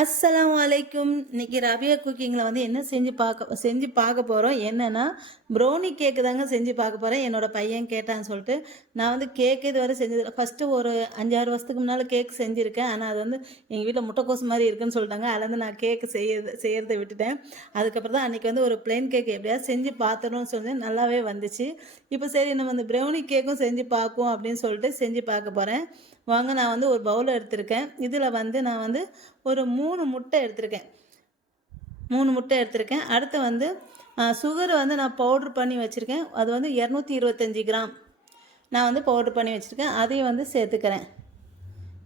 அஸ்ஸலாமு அலைக்கும். இன்னைக்கு ரபியா குக்கிங்கில் வந்து என்ன செஞ்சு பார்க்க போகிறோம் என்னென்னா ப்ரௌனி கேக்கு தாங்க செஞ்சு பார்க்க போகிறேன். என்னோட பையன் கேட்டான்னு சொல்லிட்டு நான் வந்து கேக்கு இதுவரை செஞ்சது ஃபஸ்ட்டு ஒரு 5-6 வருஷத்துக்கு முன்னால் கேக் செஞ்சுருக்கேன். ஆனால் அது வந்து எங்கள் வீட்டில் முட்டைக்கோஸ் மாதிரி இருக்குன்னு சொல்லிட்டாங்க. அதில் வந்து நான் கேக்கு செய்யறதை விட்டுட்டேன். அதுக்கப்புறம் தான் அன்றைக்கி வந்து ஒரு பிளெயின் கேக் எப்படியாவது செஞ்சு பார்த்துடணும்னு சொல்லி நல்லாவே வந்துச்சு. இப்போ சரி நம்ம வந்து ப்ரௌனி கேக்கும் செஞ்சு பார்ப்போம் அப்படின்னு சொல்லிட்டு செஞ்சு பார்க்க போகிறேன். வாங்க, நான் வந்து ஒரு பவுல் எடுத்திருக்கேன். இதில் வந்து நான் வந்து ஒரு 3 முட்டை எடுத்திருக்கேன். 3 முட்டை எடுத்திருக்கேன். அடுத்து வந்து சுகர் வந்து நான் பவுட்ரு பண்ணி வச்சுருக்கேன். அது வந்து 225 கிராம் நான் வந்து பவுட்ரு பண்ணி வச்சுருக்கேன். அதையும் வந்து சேர்த்துக்கிறேன்.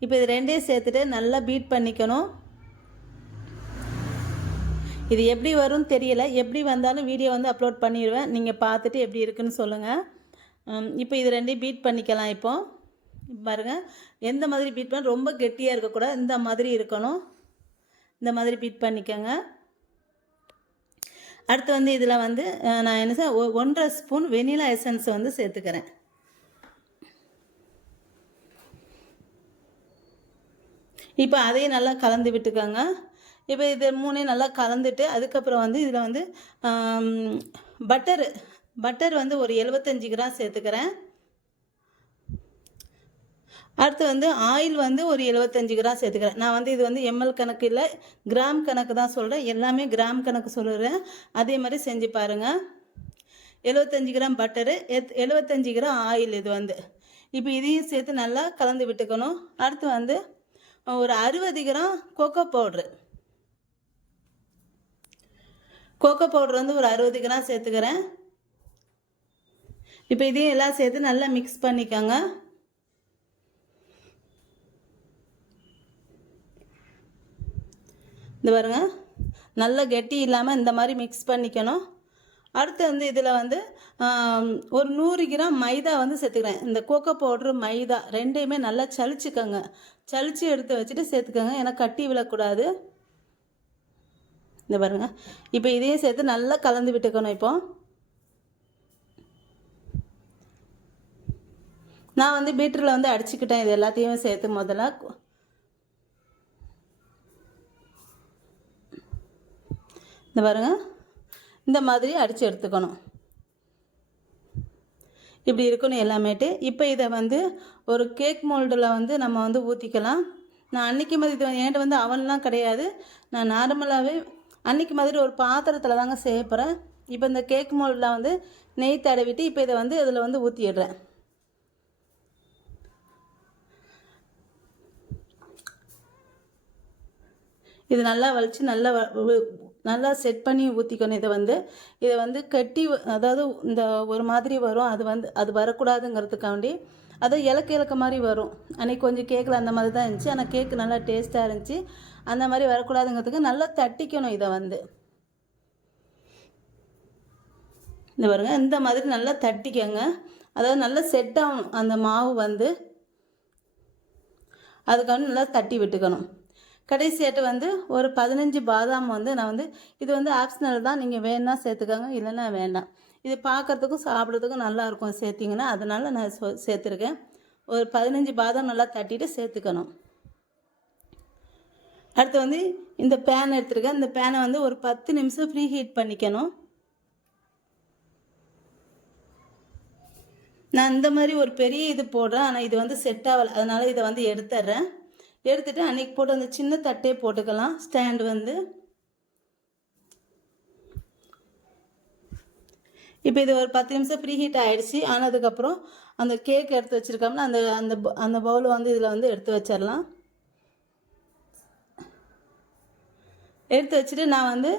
இப்போ இது ரெண்டையும் சேர்த்துட்டு நல்லா பீட் பண்ணிக்கணும். இது எப்படி வரும்னு தெரியல. எப்படி வந்தாலும் வீடியோ வந்து அப்லோட் பண்ணிடுவேன். நீங்கள் பார்த்துட்டு எப்படி இருக்குன்னு சொல்லுங்கள். இப்போ இது ரெண்டையும் பீட் பண்ணிக்கலாம். இப்போது பாருங்கள், எந்த மாதிரி பீட் பண்ண ரொம்ப கெட்டியாக இருக்கக்கூடாது, இந்த மாதிரி இருக்கணும். இந்த மாதிரி பீட் பண்ணிக்கோங்க. அடுத்து வந்து இதில் வந்து நான் என்ன 1.5 ஸ்பூன் வெனிலா எசன்ஸ் வந்து சேர்த்துக்கிறேன். இப்போ அதையும் நல்லா கலந்து விட்டுக்கோங்க. இப்போ இது 3ஐயும் நல்லா கலந்துட்டு அதுக்கப்புறம் வந்து இதில் வந்து பட்டர் வந்து ஒரு 75 கிராம் சேர்த்துக்கிறேன். அடுத்து வந்து ஆயில் வந்து ஒரு 75 கிராம் சேர்த்துக்கிறேன். நான் வந்து இது வந்து எம்எல் கணக்கு இல்லை, கிராம் கணக்கு தான் சொல்கிறேன். எல்லாமே கிராம் கணக்கு சொல்லுறேன். அதே மாதிரி செஞ்சு பாருங்கள். 75 கிராம் பட்டரு, 75 கிராம் ஆயில். இது வந்து இப்போ இதையும் சேர்த்து நல்லா கலந்து விட்டுக்கணும். அடுத்து வந்து ஒரு 60 கிராம் கோகோ பவுட்ரு வந்து ஒரு 60 கிராம் சேர்த்துக்கிறேன். இப்போ இதையும் எல்லாம் சேர்த்து நல்லா மிக்ஸ் பண்ணிக்கோங்க. இது பாருங்க, நல்லா கெட்டி இல்லாமல் இந்த மாதிரி மிக்ஸ் பண்ணிக்கணும். அடுத்து வந்து இதில் வந்து ஒரு 100 கிராம் மைதா வந்து சேர்த்துக்கிறேன். இந்த கோகோ பவுட்ரு மைதா ரெண்டையுமே நல்லா சளிச்சுக்கோங்க. சளிச்சு எடுத்து வச்சுட்டு சேர்த்துக்கோங்க, ஏன்னா கட்டி விழக்கூடாது. இந்த பாருங்கள், இப்போ இதையும் சேர்த்து நல்லா கலந்து விட்டுக்கணும். இப்போ நான் வந்து பீட்டரில் வந்து அடிச்சுக்கிட்டேன். இது எல்லாத்தையும் சேர்த்து முதல்ல இந்த பாருங்க, இந்த மாதிரி அடித்து எடுத்துக்கணும். இப்படி இருக்கணும் எல்லாமேட்டு. இப்போ இதை வந்து ஒரு கேக் மோல்டில் வந்து நம்ம வந்து ஊற்றிக்கலாம். நான் அன்றைக்கி மாதிரி இது என்கிட்ட வந்து அவன்லாம் கிடையாது. நான் நார்மலாகவே அன்றைக்கி மாதிரி ஒரு பாத்திரத்தில் தாங்க செய்ய போகிறேன். இப்போ இந்த கேக் மோல்டில் வந்து நெய் தடவிட்டு இப்போ இதை வந்து இதில் வந்து ஊற்றிடுறேன். இது நல்லா வலித்து நல்லா செட் பண்ணி ஊற்றிக்கணும். இதை வந்து கட்டி, அதாவது இந்த ஒரு மாதிரி வரும், அது வரக்கூடாதுங்கிறதுக்காண்டி அது இலக்க மாதிரி வரும். அன்றைக்கி கொஞ்சம் கேக்கில் அந்த மாதிரி தான் இருந்துச்சு. ஆனால் கேக்கு நல்லா டேஸ்ட்டாக இருந்துச்சு. அந்த மாதிரி வரக்கூடாதுங்கிறதுக்கு நல்லா தட்டிக்கணும். இதை வந்து இந்த பாருங்க, இந்த மாதிரி நல்லா தட்டிக்கங்க. அதாவது நல்லா செட் ஆகணும் அந்த மாவு வந்து, அதுக்காக நல்லா தட்டி விட்டுக்கணும். கடைசியாட்டு வந்து ஒரு 15 பாதாம் வந்து நான் வந்து இது வந்து ஆப்ஷனல் தான், நீங்கள் வேணா சேர்த்துக்கோங்க, இல்லைன்னா வேண்டாம். இது பார்க்குறதுக்கும் சாப்பிட்றதுக்கும் நல்லாயிருக்கும் சேர்த்திங்கன்னா, அதனால் நான் சேர்த்துருக்கேன். ஒரு 15 பாதாம் நல்லா தட்டிட்டு சேர்த்துக்கணும். அடுத்து வந்து இந்த பேன் எடுத்துருக்கேன். இந்த பேனை வந்து ஒரு 10 நிமிஷம் ஃப்ரீ ஹீட் பண்ணிக்கணும். நான் இந்த மாதிரி ஒரு பெரிய இது போடுறேன், ஆனால் இது வந்து செட் ஆகலை, அதனால் இதை வந்து எடுத்துட்றேன். எடுத்துகிட்டு அன்றைக்கி போட்டு அந்த சின்ன தட்டே போட்டுக்கலாம். ஸ்டாண்டு வந்து இப்போ இது ஒரு 10 நிமிஷம் ப்ரீ ஹீட் ஆகிடுச்சு. ஆனதுக்கப்புறம் அந்த கேக் எடுத்து வச்சுருக்கோம்னா அந்த அந்த அந்த பவுலை வந்து இதில் வந்து எடுத்து வச்சிடலாம். எடுத்து வச்சுட்டு நான் வந்து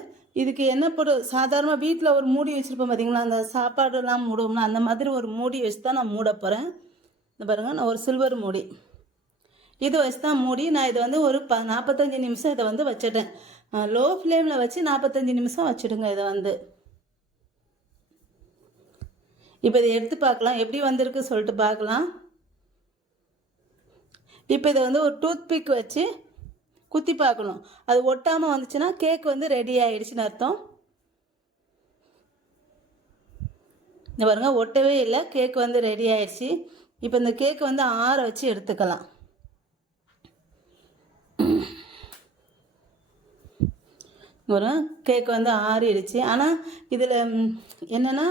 இதுக்கு என்ன போட்டு சாதாரணமாக வீட்டில் ஒரு மூடி வச்சுருப்போம் பார்த்தீங்களா, அந்த சாப்பாடுலாம் மூடுவோம்னா அந்த மாதிரி ஒரு மூடி வச்சு தான் நான் மூட போகிறேன். இந்த பாருங்கள், நான் ஒரு சில்வர் மூடி இது வச்சு தான் மூடி நான் இதை வந்து ஒரு 45 நிமிஷம் இதை வந்து வச்சிட்டேன். லோ ஃப்ளேமில் வச்சு 45 நிமிஷம் வச்சுடுங்க இதை வந்து. இப்போ இதை எடுத்து பார்க்கலாம், எப்படி வந்திருக்கு சொல்லிட்டு பார்க்கலாம். இப்போ இதை வந்து ஒரு டூத்பிக் வச்சு குத்தி பார்க்கணும். அது ஒட்டாமல் வந்துச்சுன்னா கேக் வந்து ரெடி ஆகிடுச்சின்னு அர்த்தம். இந்த பாருங்க, ஒட்டவே இல்லை, கேக் வந்து ரெடி ஆகிடுச்சு. இப்போ இந்த கேக்கை வந்து ஆற வச்சு எடுத்துக்கலாம். ஒரு கேக் வந்து ஆறிடுச்சு. ஆனால் இதில் என்னென்னா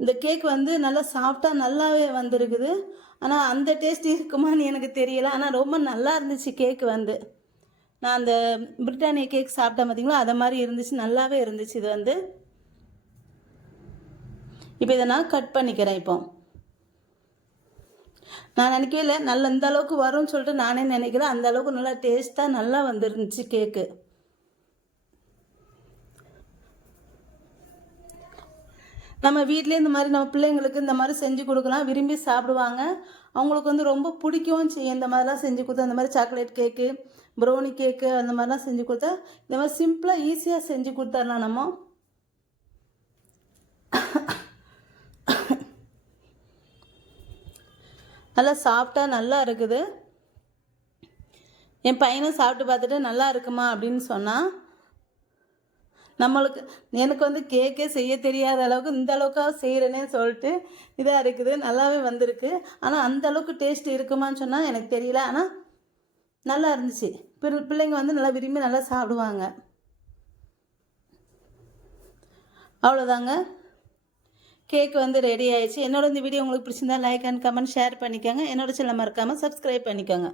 இந்த கேக் வந்து நல்லா சாஃப்டாக நல்லாவே வந்திருக்குது. ஆனால் அந்த டேஸ்ட் இருக்குமான்னு எனக்கு தெரியல. ஆனால் ரொம்ப நல்லா இருந்துச்சு கேக்கு வந்து. நான் அந்த பிரிட்டானியா கேக் சாப்பிட்டேன் பார்த்தீங்களா, அதை மாதிரி இருந்துச்சு, நல்லாவே இருந்துச்சு இது வந்து. இப்போ இதை நான் கட் பண்ணிக்கிறேன். இப்போ நான் நினைக்கவே இல்லை நல்ல இந்த அளவுக்கு வரும்னு சொல்லிட்டு நானே நினைக்கிறேன். அந்த அளவுக்கு நல்லா டேஸ்ட்டாக நல்லா வந்துருந்துச்சு கேக்கு. நம்ம வீட்டிலே இந்த மாதிரி நம்ம பிள்ளைங்களுக்கு இந்த மாதிரி செஞ்சு கொடுக்கலாம், விரும்பி சாப்பிடுவாங்க. அவங்களுக்கு வந்து ரொம்ப பிடிக்கவும் செய்யும். இந்த மாதிரிலாம் செஞ்சு கொடுத்தா, இந்த மாதிரி சாக்லேட் கேக்கு, ப்ரௌனி கேக்கு அந்த மாதிரிலாம் செஞ்சு கொடுத்தா, இந்த மாதிரி சிம்பிளாக ஈஸியாக செஞ்சு கொடுத்துடலாம் நம்ம. நல்லா சாஃப்டாக நல்லா இருக்குது. என் பையனும் சாப்பிட்டு பார்த்துட்டு நல்லா இருக்குமா அப்படின்னு சொன்னான். எனக்கு வந்து கேக்கே செய்ய தெரியாத அளவுக்கு இந்த அளவுக்காக செய்கிறேனே சொல்லிட்டு இதாக இருக்குது, நல்லாவே வந்திருக்கு. ஆனால் அந்த அளவுக்கு டேஸ்ட் இருக்குமான்னு சொன்னால் எனக்கு தெரியல. ஆனால் நல்லா இருந்துச்சு. பிள்ளைங்க வந்து நல்லா விரும்பி நல்லா சாப்பிடுவாங்க. அவ்வளோதாங்க, கேக் வந்து ரெடி ஆயிடுச்சு. என்னோட இந்த வீடியோ உங்களுக்கு பிடிச்சிருந்தா லைக் அண்ட் கமெண்ட் ஷேர் பண்ணிக்கோங்க. என்னோட சேனலை மறக்காமல் சப்ஸ்கிரைப் பண்ணிக்கோங்க.